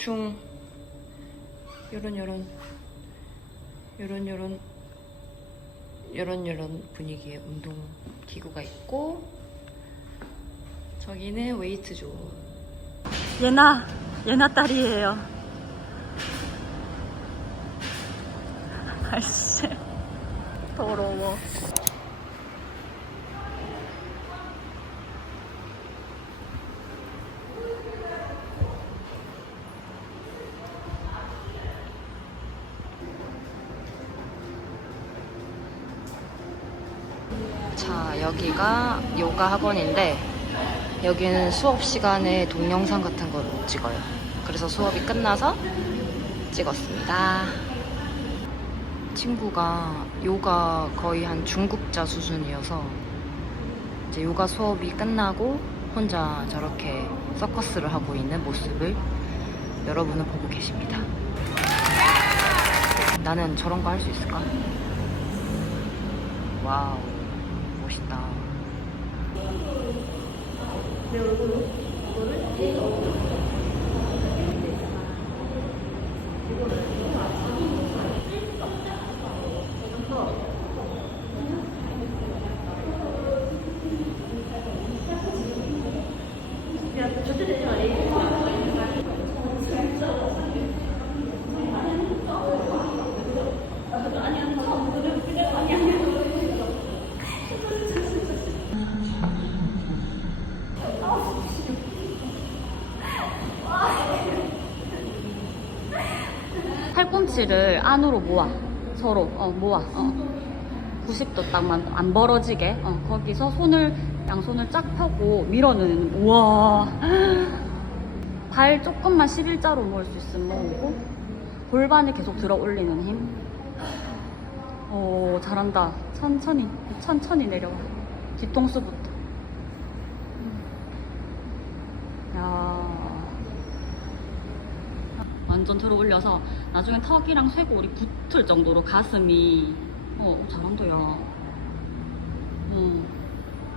대충 요런 요런 요런 요런 요런 요런 분위기의 운동 기구가 있고 저기는 웨이트 존 예나, 예나 딸이에요. 아이씨, 더러워. 자, 여기가 요가 학원인데 여기는 수업 시간에 동영상 같은 걸 못 찍어요. 그래서 수업이 끝나서 찍었습니다. 친구가 요가 거의 한 중급자 수준이어서 이제 요가 수업이 끝나고 혼자 저렇게 서커스를 하고 있는 모습을 여러분은 보고 계십니다. 나는 저런 거 할 수 있을까? 와우. 내 얼굴로 이거를 이거를 팔꿈치를 안으로 모아. 서로, 어, 모아. 어. 90도 딱만 안 벌어지게. 어, 거기서 손을, 양손을 쫙 펴고 밀어내는, 우와. 발 조금만 11자로 모을 수 있으면 모으고, 골반을 계속 들어 올리는 힘. 오, 잘한다. 천천히, 천천히 내려와. 뒤통수부터. 야. 완전 들어 올려서 나중에 턱이랑 쇄골이 붙을 정도로 가슴이. 어 잘한다 야 어,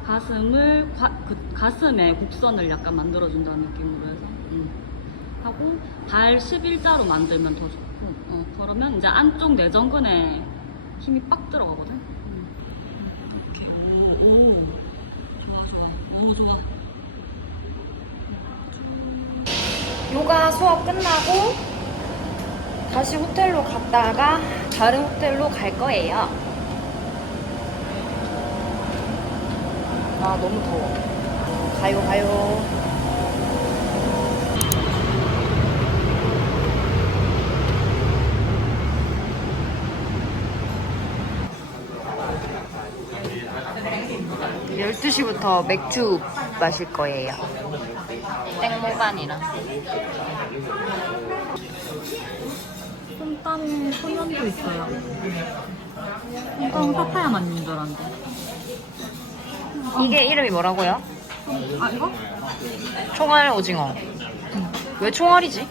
가슴을 과- 그 가슴에 곡선을 약간 만들어준다는 느낌으로 해서 음. 하고 발 11자로 만들면 더 좋고 어, 그러면 이제 안쪽 내전근에 힘이 빡 들어가거든? 음. 이렇게. 오, 오. 좋아 좋아. 오 좋아. 요가 수업 끝나고 다시 호텔로 갔다가 다른 호텔로 갈 거예요. 아, 너무 더워. 가요, 가요. 열두 시부터 맥주 마실 거예요. 땡모반이랑. 솜땀 소면도 있어요. 솜땀 파파야 맛인 줄 알았는데. 이게 이름이 뭐라고요? 아, 이거? 총알 오징어. 왜 총알이지?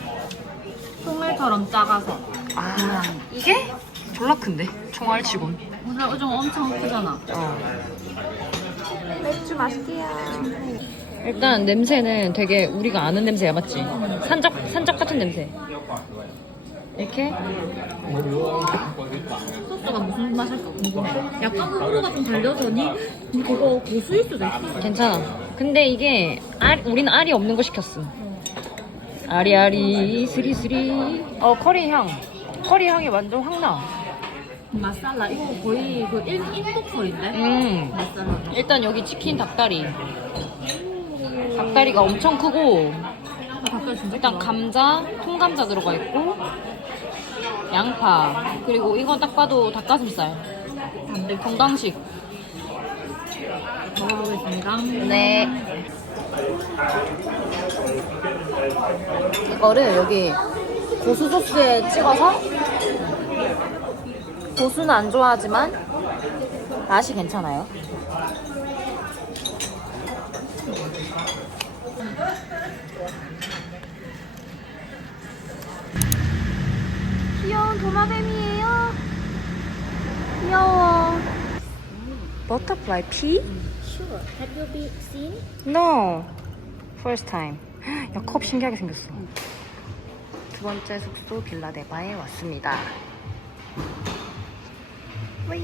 통알처럼 작아서. 아, 이게? 졸라 큰데? 총알 치곤. 오늘 요즘 엄청 크잖아. 어. 일단 냄새는 되게 우리가 아는 냄새야, 맞지? 산적, 산적 같은 냄새. 이렇게? 소스가 무슨 맛일까 궁금해. 약간 그거가 좀 달려서니 그거 고수일 수도 있어. 괜찮아. 근데 이게 알, 우리는 알이 없는 거 시켰어. 아리아리 스리스리. 어 커리 향. 커리 향이 완전 확 나. 마살라 이거 거의 그 일, 인도컬인데? 음. 마살라. 일단 여기 치킨 닭다리. 닭다리가 엄청 크고 닭다리 진짜 일단 크다. 감자, 통감자 들어가 있고 양파 그리고 이거 딱 봐도 닭가슴살. 건강식. 먹어보겠습니다. 네. 이거를 여기 고수 소스에 찍어서 고수는 안 좋아하지만 맛이 괜찮아요. 귀여운 도마뱀이에요. 귀여워. 버터플라이 피? Sure. Have you been seen? No. First time. 야, 컵 신기하게 생겼어. 두 번째 숙소 빌라데바에 왔습니다. 웨이.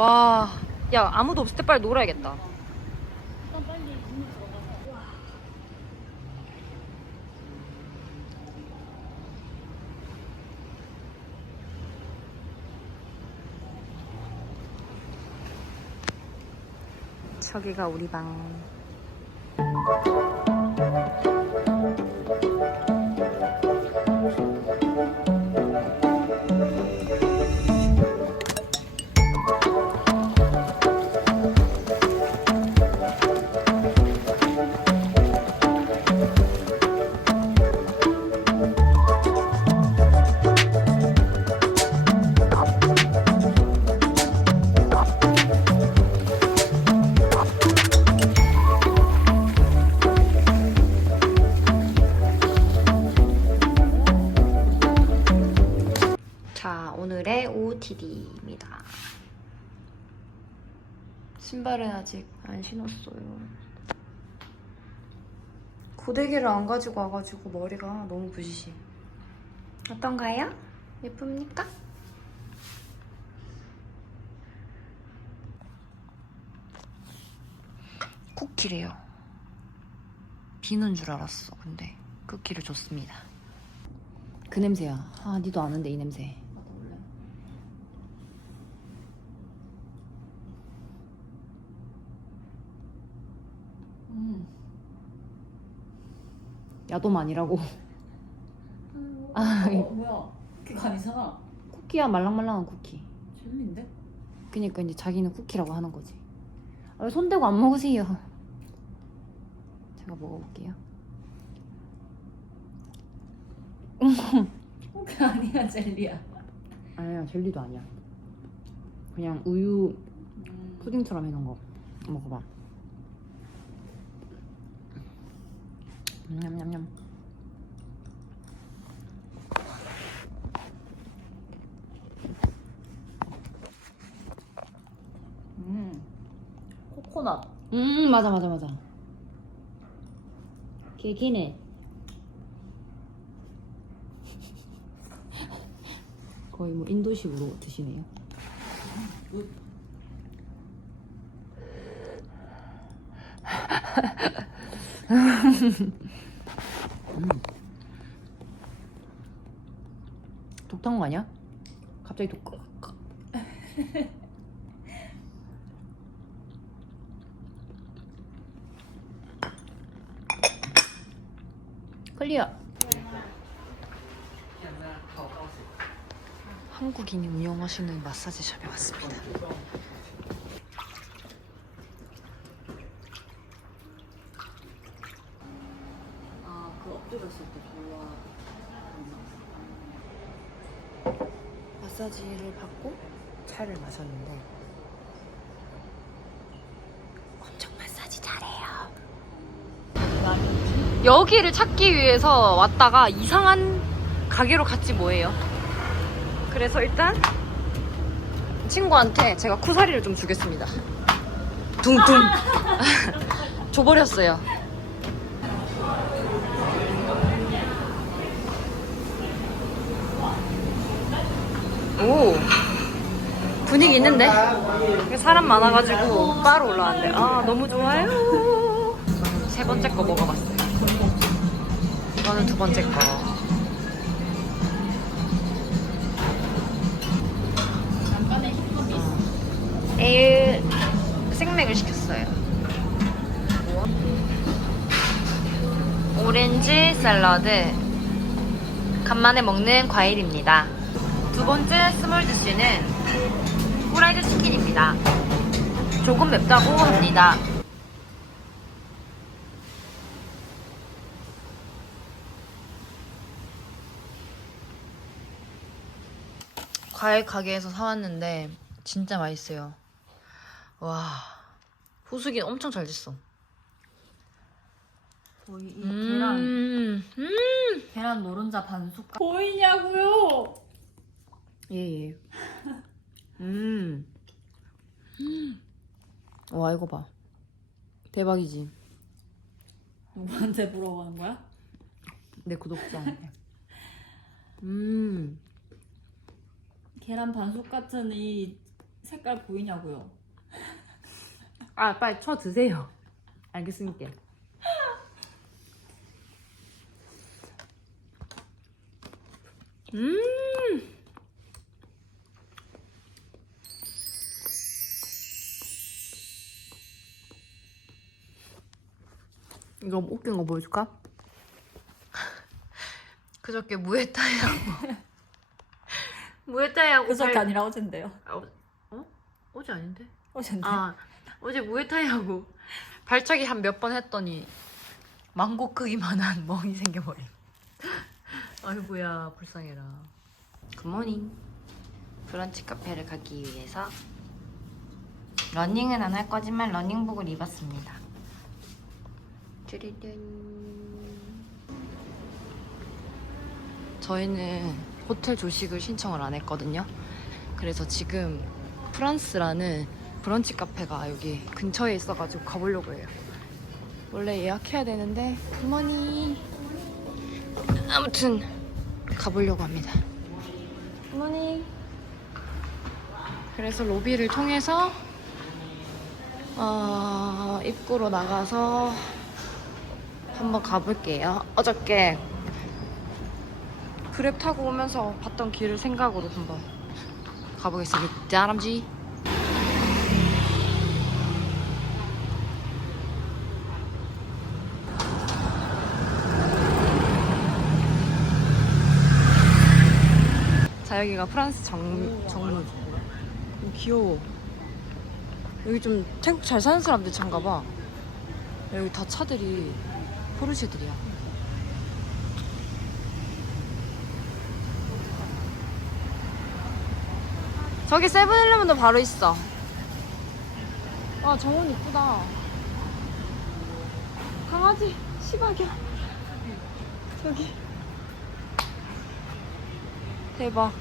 와, 야 아무도 없을 때 빨리 놀아야겠다. 저기가 우리 방. 신발은 아직 안 신었어요. 고데기를 안 가지고 와가지고 머리가 너무 부시시. 어떤가요? 예쁩니까? 쿠키래요. 비는 줄 알았어. 근데 쿠키를 줬습니다. 그 냄새야. 아, 니도 아는데 이 냄새. 음. 야돔 아니라고. 아, 어, 뭐야? 그거 아니잖아. 쿠키야 말랑말랑한 쿠키. 젤리인데? 그니까 이제 자기는 쿠키라고 하는 거지. 아, 왜 손대고 안 먹으세요? 제가 먹어볼게요. 그게 아니야 젤리야. 아니야 젤리도 아니야. 그냥 우유 음. 푸딩처럼 해놓은 거 먹어봐. 냠냠냠. 음. 코코넛. 음 맞아 맞아 맞아. 개기네. 거의 뭐 인도식으로 드시네요. 독탄 거 아니야? 갑자기 독. 클리어. 한국인이 운영하시는 마사지 샵에 왔습니다. 아, 그 엎드렸을 때 좋아. 마사지를 받고 차를 마셨는데 엄청 마사지 잘해요. 여기를 찾기 위해서 왔다가 이상한 가게로 갔지 뭐예요. 그래서 일단 친구한테 제가 쿠사리를 좀 주겠습니다. 둥둥 줘버렸어요. 오. 분위기 있는데? 사람 많아가지고 바로 올라왔는데 아 너무 좋아요. 세 번째 거 먹어봤어요. 이거는 두 번째 거. 에일 생맥을 시켰어요. 오렌지 샐러드. 간만에 먹는 과일입니다 두 번째 스몰 디쉬는 후라이드 치킨입니다. 조금 맵다고 합니다. 과일 가게에서 사왔는데 진짜 맛있어요. 와 후숙이 엄청 잘 됐어. 거의 이 음, 음. 계란 노른자 반 숟갈. 보이냐고요? 예, 예. 음. 와, 이거 봐. 대박이지. 누구한테 물어보는 거야? 내 구독자한테. 음. 계란 반숙 같은 이 색깔 보이냐고요? 아, 빨리 쳐 드세요. 알겠습니까? 음. 이거 웃긴 거 보여줄까? 그저께 무에타이하고 무에타이하고 그저께 발- 아니라 어젠데요. 아, 어? 어? 어제 아닌데? 어젠데. 아 어제 무에타이하고 발차기 한 몇 번 했더니 망고 크기만한 멍이 생겨버림 아이고야 불쌍해라 굿모닝 브런치 카페를 가기 위해서 러닝은 안 할 거지만 러닝복을 입었습니다 저희는 호텔 조식을 신청을 안 했거든요 그래서 지금 프랑스라는 브런치 카페가 여기 근처에 있어가지고 가보려고 해요. 원래 예약해야 되는데 굿모닝 아무튼 가보려고 합니다. 굿모닝 그래서 로비를 통해서 어, 입구로 나가서 한번 가볼게요. 어저께 그랩 타고 오면서 봤던 길을 생각으로 한번 가보겠습니다. 다람쥐. 자 여기가 프랑스 정, 정문 오, 귀여워 여기 좀 태국 잘 사는 사람들 차인가 봐 여기 다 차들이 포르쉐들이야 저기 세븐일레븐도 바로 있어 아 정원 이쁘다 강아지 시박이야 저기 대박.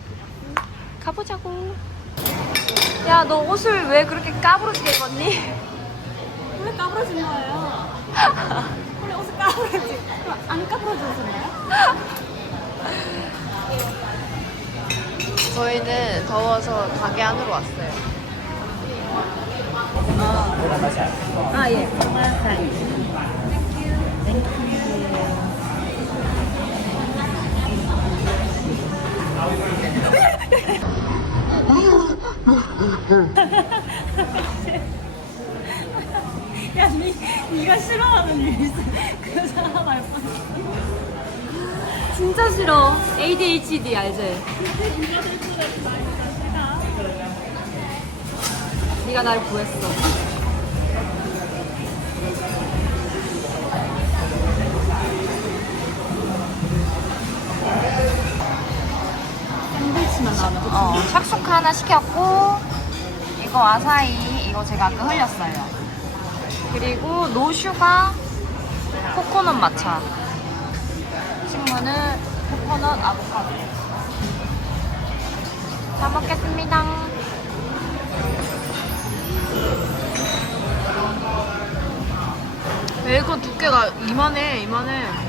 가보자고. 야, 너 옷을 왜 그렇게 까부러지게 입었니? 왜 까부러진 거예요? 안 까부러졌었나요? 저희는 더워서 가게 안으로 왔어요. 아 예. 야, 니, 니가 싫어하는 일 있어. 그 사람 알 뻔. 진짜 싫어. ADHD 알지? 네가 날 구했어. 샌드위치만 나오면 어, 샥슈카 하나 시켰고 이거 아사히 이거 제가 아까 흘렸어요. 그리고 노슈가 코코넛 마차. 친구는 코코넛 아보카도. 잘 먹겠습니다. 베이컨 두께가 이만해, 이만해.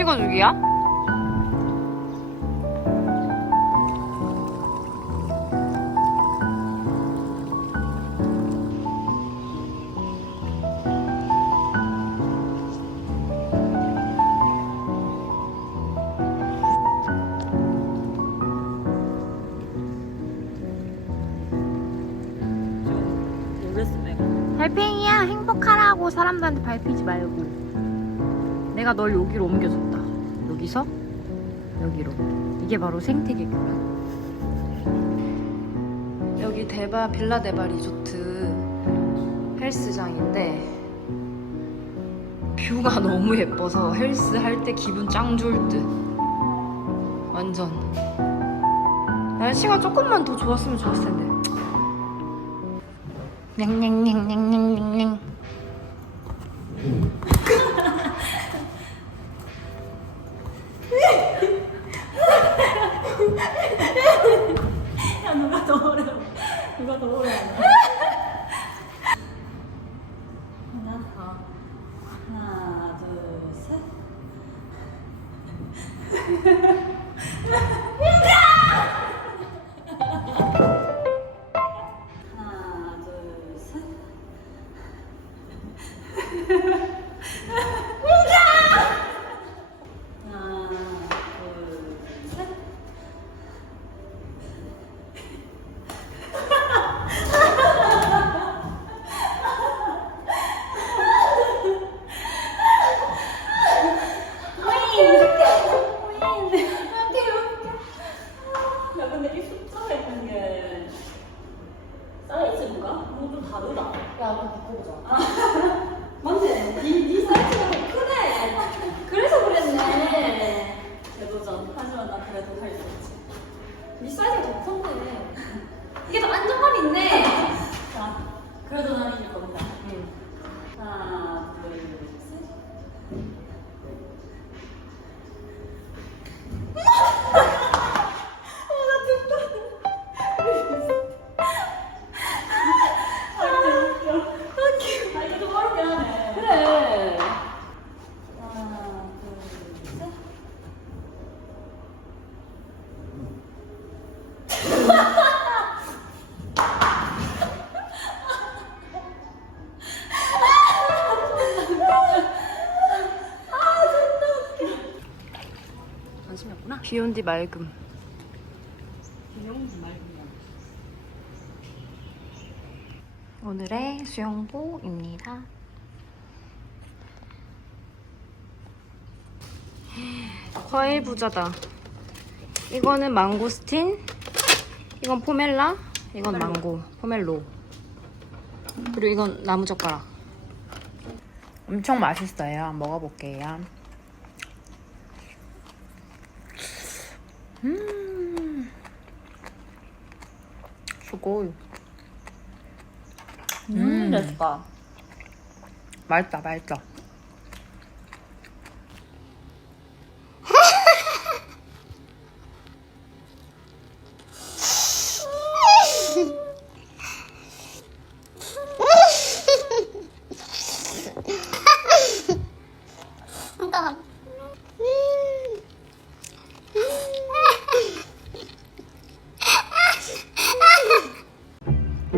찍어주기야? 달팽이야 행복하라고 사람들한테 밟히지 말고 내가 널 여기로 옮겨줬다 여기서 여기로. 이게 바로 생태계 교란. 여기 데바 빌라 데바 리조트 헬스장인데 뷰가 너무 예뻐서 헬스 할 때 기분 짱 좋을 듯. 완전. 날씨가 조금만 더 좋았으면 좋았을 텐데. 냥냥냥냥냥냥 네 사이즈가 더 컸네. 이게 더 안정감이 있네. 자, 그래도 난 이길 겁니다. 비온 뒤 맑음. 오늘의 수영복입니다. 과일 부자다. 이거는 망고스틴, 이건 포멜라, 이건 망고, 포멜로. 그리고 이건 나무젓가락. 엄청 맛있어요. 먹어볼게요. 음, 수고. 음, 됐다. 맛있다, 맛있다.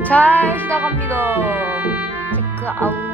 잘 시작합니다. 체크 아웃.